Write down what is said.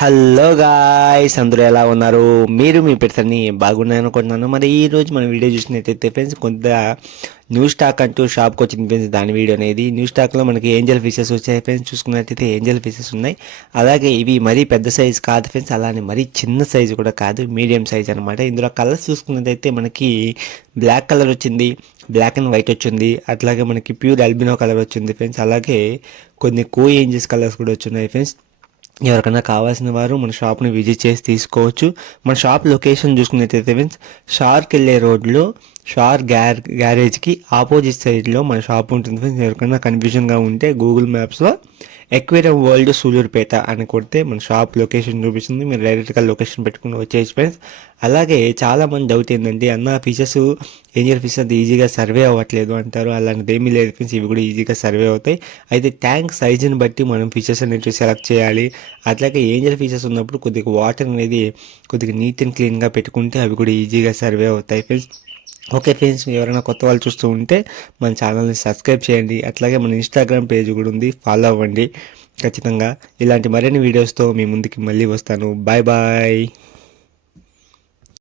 Hello guys, అందరూ ఎలా ఉన్నారు? మీరు మీ పెట్సన్ని బాగున్నాయి అనుకుంటున్నాను. మరి ఈ రోజు మన వీడియో చూసినట్టయితే ఫ్రెండ్స్, కొంత న్యూ స్టాక్ అంటూ షాప్కి వచ్చింది ఫ్రెండ్స్. దాని వీడియో అనేది న్యూ స్టాక్లో మనకి ఏంజల్ ఫిషెస్ వచ్చాయి ఫ్రెండ్స్. చూసుకున్నట్టయితే ఏంజల్ ఫిషెస్ ఉన్నాయి. అలాగే ఇవి మరీ పెద్ద సైజు కాదు ఫ్రెండ్స్, అలానే మరీ చిన్న సైజు కూడా కాదు, మీడియం సైజ్ అనమాట. ఇందులో కలర్స్ చూసుకున్నట్టయితే మనకి బ్లాక్ కలర్ వచ్చింది, బ్లాక్ అండ్ వైట్ వచ్చింది, అట్లాగే మనకి ప్యూర్ అల్బినో కలర్ వచ్చింది ఫ్రెండ్స్. అలాగే కొన్ని కో ఏంజెస్ కలర్స్ కూడా వచ్చున్నాయి ఫ్రెండ్స్. ఎవరికైనా కావాల్సిన వారు మన షాప్ని విజిట్ చేసి తీసుకోవచ్చు. మన షాప్ లొకేషన్ చూసుకున్నట్టయితే మీన్స్ షార్కి వెళ్ళే రోడ్లో గ్యారేజ్కి ఆపోజిట్ సైడ్లో మన షాప్ ఉంటుంది ఫ్రెండ్స్. ఎవరికైనా కన్ఫ్యూజన్గా ఉంటే గూగుల్ మ్యాప్స్లో ఎక్వేరియం వరల్డ్ సూలూరుపేట అని కొడితే మన షాప్ లొకేషన్ చూపిస్తుంది. మీరు డైరెక్ట్గా లొకేషన్ పెట్టుకుని వచ్చేసి ఫ్రెండ్స్. అలాగే చాలామంది డౌట్ ఏంటంటే, అన్న ఫిషెస్ ఏంజల్ ఫిషెస్ అది ఈజీగా సర్వే అవ్వట్లేదు అంటారు. అలాంటిది ఏమీ లేదు ఫ్రెండ్స్, ఇవి కూడా ఈజీగా సర్వే అవుతాయి. అయితే ట్యాంక్ సైజుని బట్టి మనం ఫిషెస్ అనేవి సెలెక్ట్ చేయాలి. అట్లాగే ఏంజల్ ఫిషెస్ ఉన్నప్పుడు కొద్దిగా వాటర్ అనేది కొద్దిగా నీట్ అండ్ క్లీన్గా పెట్టుకుంటే అవి కూడా ఈజీగా సర్వే అవుతాయి ఫ్రెండ్స్. ఓకే ఫ్రెండ్స్, ఎవరైనా కొత్త వాళ్ళు చూస్తూ ఉంటే మన ఛానల్ని సబ్స్క్రైబ్ చేయండి. అట్లాగే మన ఇన్స్టాగ్రామ్ పేజ్ కూడా ఉంది, ఫాలో అవ్వండి ఖచ్చితంగా. ఇలాంటి మరిన్ని వీడియోస్తో మీ ముందుకి మళ్ళీ వస్తాను. Bye bye.